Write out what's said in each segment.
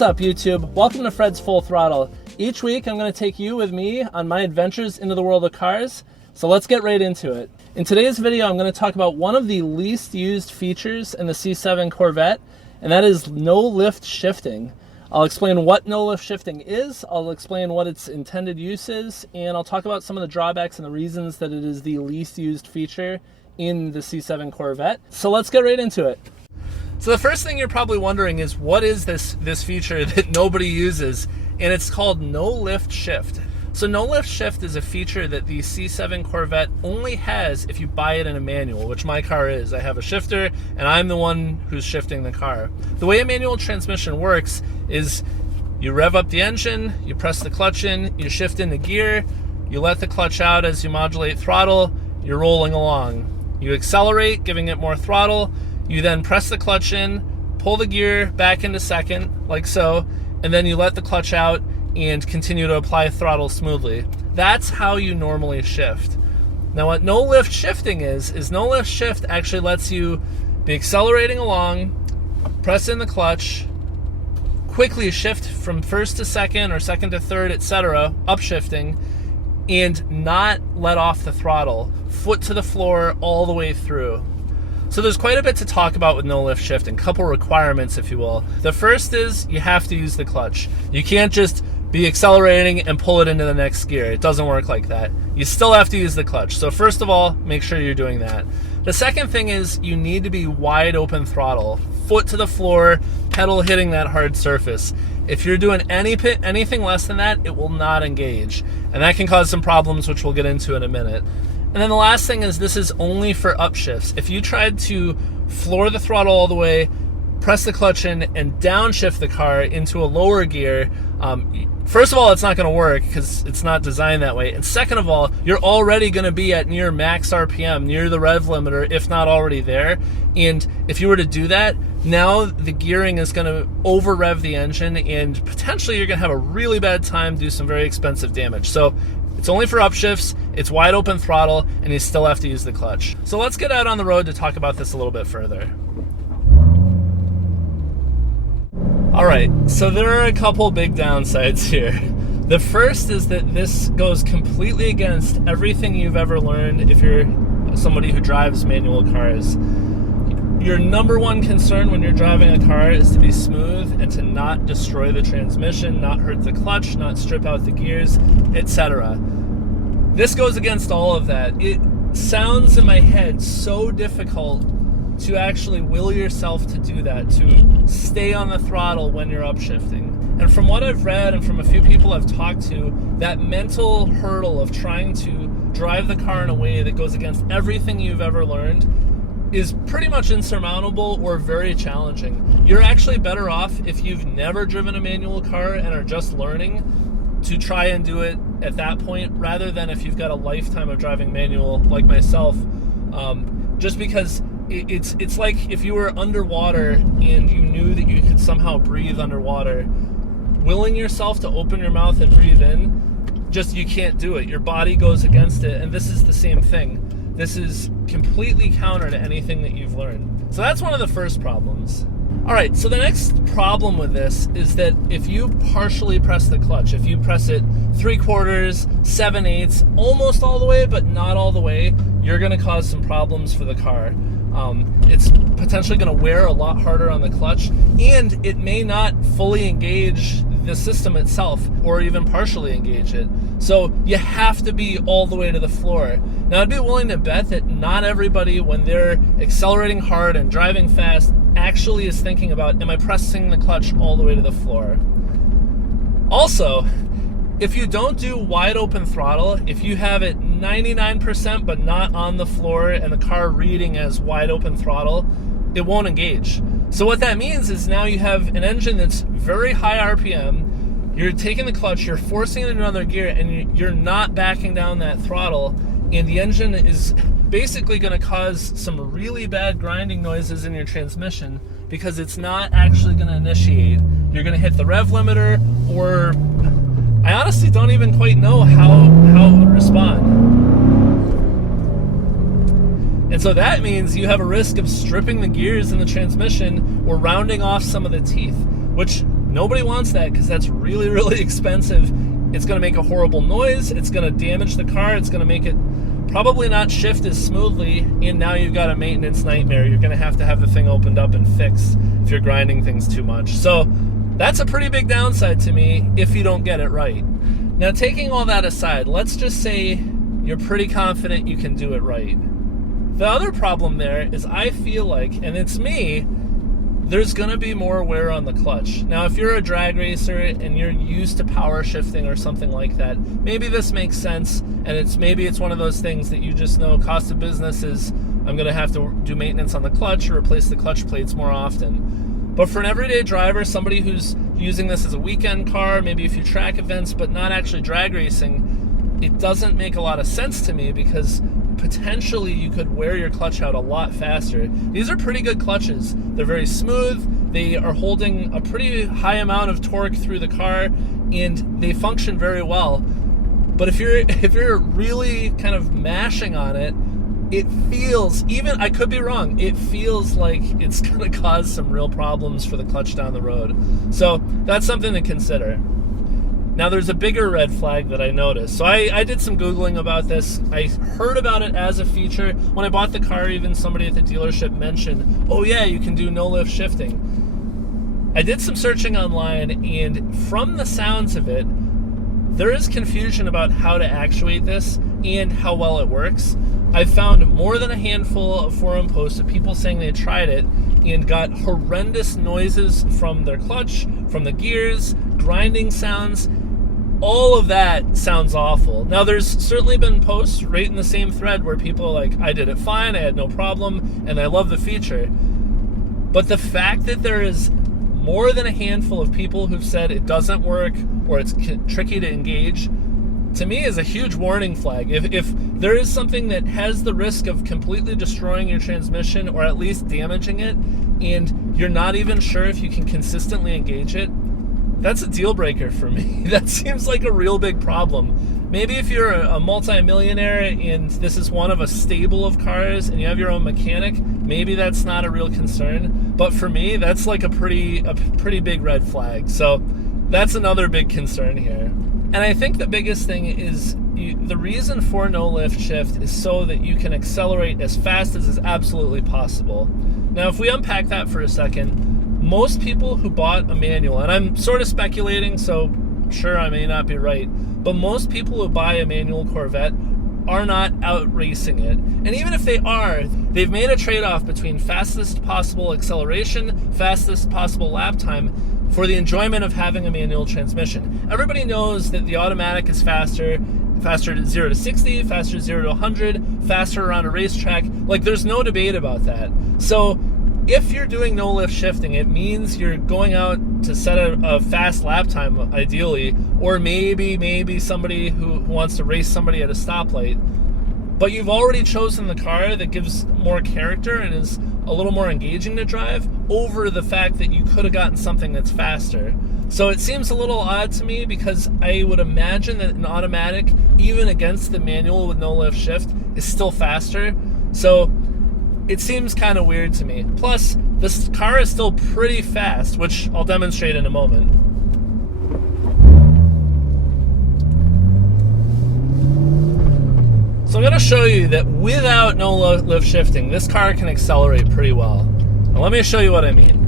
What's up, YouTube? Welcome to Fred's Full Throttle. Each week I'm going to take you with me on my adventures into the world of cars, so let's get right into it. In today's video I'm going to talk about one of the least used features in the C7 Corvette, and that is no-lift shifting. I'll explain what no-lift shifting is, I'll explain what its intended use is, and I'll talk about some of the drawbacks and the reasons that it is the least used feature in the C7 Corvette. So let's get right into it. So the first thing you're probably wondering is, what is this feature that nobody uses? And it's called no-lift shift. So no-lift shift is a feature that the C7 Corvette only has if you buy it in a manual, which my car is. I have a shifter, and I'm the one who's shifting the car. The way a manual transmission works is you rev up the engine, you press the clutch in, you shift into gear, you let the clutch out as you modulate throttle, you're rolling along. You accelerate, giving it more throttle, you then press the clutch in, pull the gear back into second, like so, and then you let the clutch out and continue to apply throttle smoothly. That's how you normally shift. Now what no-lift shifting is no-lift shift actually lets you be accelerating along, press in the clutch, quickly shift from first to second or second to third, etc., upshifting, and not let off the throttle, foot to the floor all the way through. So there's quite a bit to talk about with no-lift shifting, a couple requirements, if you will. The first is you have to use the clutch. You can't just be accelerating and pull it into the next gear. It doesn't work like that. You still have to use the clutch. So first of all, make sure you're doing that. The second thing is you need to be wide open throttle, foot to the floor, pedal hitting that hard surface. If you're doing anything less than that, it will not engage. And that can cause some problems, which we'll get into in a minute. And then the last thing is this is only for upshifts. If you tried to floor the throttle all the way, press the clutch in, and downshift the car into a lower gear, first of all, it's not going to work because it's not designed that way. And second of all, you're already going to be at near max RPM, near the rev limiter, if not already there. And if you were to do that, now the gearing is going to over rev the engine, and potentially you're going to have a really bad time, do some very expensive damage. So it's only for upshifts, it's wide open throttle, and you still have to use the clutch. So let's get out on the road to talk about this a little bit further. All right, so there are a couple big downsides here. The first is that this goes completely against everything you've ever learned if you're somebody who drives manual cars. Your number one concern when you're driving a car is to be smooth and to not destroy the transmission, not hurt the clutch, not strip out the gears, etc. This goes against all of that. It sounds in my head so difficult to actually will yourself to do that, to stay on the throttle when you're upshifting. And from what I've read and from a few people I've talked to, that mental hurdle of trying to drive the car in a way that goes against everything you've ever learned is pretty much insurmountable or very challenging. You're actually better off if you've never driven a manual car and are just learning to try and do it at that point, rather than if you've got a lifetime of driving manual like myself. Just because it's like if you were underwater and you knew that you could somehow breathe underwater, willing yourself to open your mouth and breathe in, just you can't do it. Your body goes against it, and this is the same thing. This is completely counter to anything that you've learned. So that's one of the first problems. All right, so the next problem with this is that if you partially press the clutch, if you press it 3/4, 7/8, almost all the way, but not all the way, you're gonna cause some problems for the car. It's potentially gonna wear a lot harder on the clutch, and it may not fully engage the system itself or even partially engage it. So you have to be all the way to the floor. Now I'd be willing to bet that not everybody, when they're accelerating hard and driving fast, actually is thinking about, am I pressing the clutch all the way to the floor? Also, if you don't do wide open throttle, if you have it 99% but not on the floor and the car reading as wide open throttle, it won't engage. So what that means is now you have an engine that's very high RPM, you're taking the clutch, you're forcing it into another gear, and you're not backing down that throttle, and the engine is basically going to cause some really bad grinding noises in your transmission because it's not actually going to initiate. You're going to hit the rev limiter, or I honestly don't even quite know how it would respond. And so that means you have a risk of stripping the gears in the transmission or rounding off some of the teeth, which Nobody wants that because that's really, really expensive. It's going to make a horrible noise. It's going to damage the car. It's going to make it probably not shift as smoothly. And now you've got a maintenance nightmare. You're going to have the thing opened up and fixed if you're grinding things too much. So that's a pretty big downside to me if you don't get it right. Now, taking all that aside, let's just say you're pretty confident you can do it right. The other problem there is I feel like, and it's me, there's going to be more wear on the clutch. Now, if you're a drag racer and you're used to power shifting or something like that, maybe this makes sense, and maybe it's one of those things that you just know cost of business is I'm going to have to do maintenance on the clutch or replace the clutch plates more often. But for an everyday driver, somebody who's using this as a weekend car, maybe a few track events, but not actually drag racing, it doesn't make a lot of sense to me because potentially you could wear your clutch out a lot faster. These are pretty good clutches. They're very smooth. They are holding a pretty high amount of torque through the car, and they function very well. But if you're really kind of mashing on it, it feels, even, I could be wrong, it feels like it's going to cause some real problems for the clutch down the road. So that's something to consider. Now, there's a bigger red flag that I noticed. So I did some Googling about this. I heard about it as a feature. When I bought the car, even somebody at the dealership mentioned, oh yeah, you can do no-lift shifting. I did some searching online, and from the sounds of it, there is confusion about how to actuate this and how well it works. I found more than a handful of forum posts of people saying they tried it and got horrendous noises from their clutch, from the gears, grinding sounds. All of that sounds awful. Now, there's certainly been posts right in the same thread where people are like, I did it fine, I had no problem, and I love the feature. But the fact that there is more than a handful of people who've said it doesn't work or it's tricky to engage, to me is a huge warning flag. If there is something that has the risk of completely destroying your transmission or at least damaging it, and you're not even sure if you can consistently engage it, that's a deal breaker for me. That seems like a real big problem. Maybe if you're a multi-millionaire and this is one of a stable of cars and you have your own mechanic, maybe that's not a real concern. But for me, that's like a pretty big red flag. So that's another big concern here. And I think the biggest thing is the reason for no lift shift is so that you can accelerate as fast as is absolutely possible. Now, if we unpack that for a second, most people who bought a manual, and I'm sort of speculating, so sure, I may not be right, but most people who buy a manual Corvette are not out racing it. And even if they are, they've made a trade-off between fastest possible acceleration, fastest possible lap time, for the enjoyment of having a manual transmission. Everybody knows that the automatic is faster to 0 to 60, faster to 0 to 100, faster around a racetrack. Like, there's no debate about that. So if you're doing no lift shifting, it means you're going out to set a fast lap time, ideally, or maybe somebody who wants to race somebody at a stoplight. But you've already chosen the car that gives more character and is a little more engaging to drive over the fact that you could have gotten something that's faster. So it seems a little odd to me because I would imagine that an automatic, even against the manual with no lift shift, is still faster. So it seems kind of weird to me. Plus, this car is still pretty fast, which I'll demonstrate in a moment. So I'm going to show you that without no lift shifting, this car can accelerate pretty well. Now let me show you what I mean.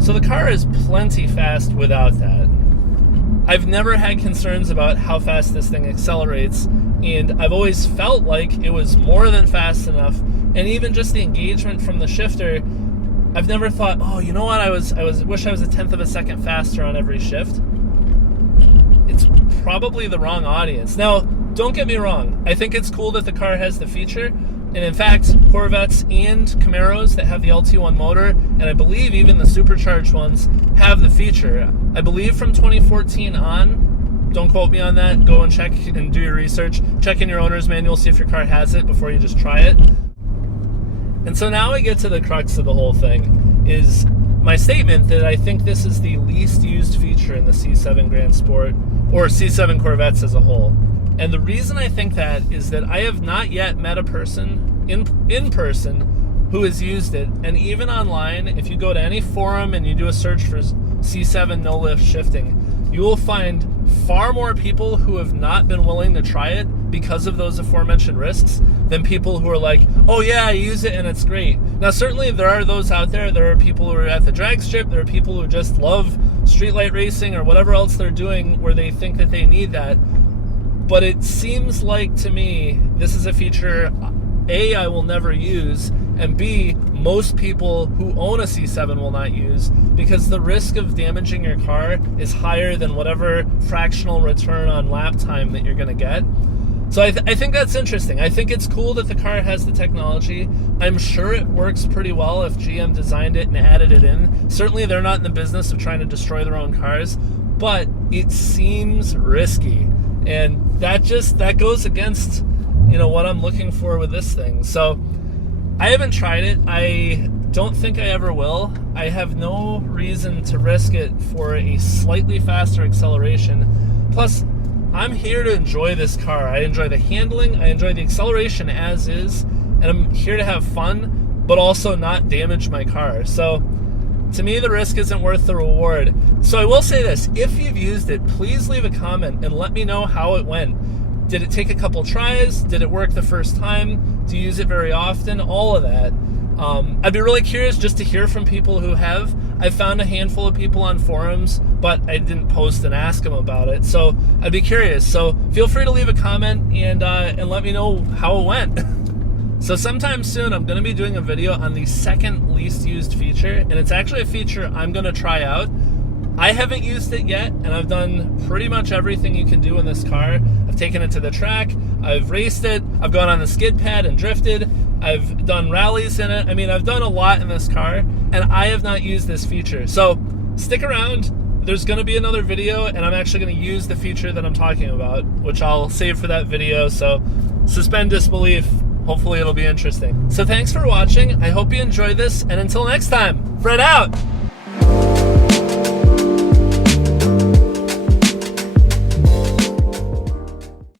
So the car is plenty fast without that. I've never had concerns about how fast this thing accelerates, and I've always felt like it was more than fast enough. And even just the engagement from the shifter, I've never thought, oh, you know what, I wish I was a tenth of a second faster on every shift. It's probably the wrong audience. Now, don't get me wrong, I think it's cool that the car has the feature. And in fact, Corvettes and Camaros that have the LT1 motor, and I believe even the supercharged ones, have the feature. I believe from 2014 on, don't quote me on that, go and check and do your research. Check in your owner's manual, see if your car has it before you just try it. And so now we get to the crux of the whole thing, is my statement that I think this is the least used feature in the C7 Grand Sport, or C7 Corvettes as a whole. And the reason I think that is that I have not yet met a person in person who has used it. And even online, if you go to any forum and you do a search for C7 no lift shifting, you will find far more people who have not been willing to try it because of those aforementioned risks than people who are like, oh yeah, I use it and it's great. Now certainly there are those out there. There are people who are at the drag strip. There are people who just love streetlight racing or whatever else they're doing where they think that they need that. But it seems like to me this is a feature A, I will never use, and B, most people who own a C7 will not use, because the risk of damaging your car is higher than whatever fractional return on lap time that you're going to get. So I think that's interesting. I think it's cool that the car has the technology. I'm sure it works pretty well if GM designed it and added it in. Certainly they're not in the business of trying to destroy their own cars, but it seems risky. And that goes against, what I'm looking for with this thing. So I haven't tried it. I don't think I ever will. I have no reason to risk it for a slightly faster acceleration. Plus, I'm here to enjoy this car. I enjoy the handling, I enjoy the acceleration as is, and I'm here to have fun, but also not damage my car. So to me, the risk isn't worth the reward. So I will say this, if you've used it, please leave a comment and let me know how it went. Did it take a couple tries? Did it work the first time? Do you use it very often? All of that. I'd be really curious just to hear from people who have. I found a handful of people on forums, but I didn't post and ask them about it. So I'd be curious. So feel free to leave a comment and let me know how it went. So sometime soon, I'm going to be doing a video on the second least used feature, and it's actually a feature I'm going to try out. I haven't used it yet, and I've done pretty much everything you can do in this car. I've taken it to the track, I've raced it, I've gone on the skid pad and drifted, I've done rallies in it. I mean, I've done a lot in this car, and I have not used this feature. So stick around. There's going to be another video, and I'm actually going to use the feature that I'm talking about, which I'll save for that video. So suspend disbelief. Hopefully it'll be interesting. So thanks for watching. I hope you enjoyed this, and until next time, Fred out!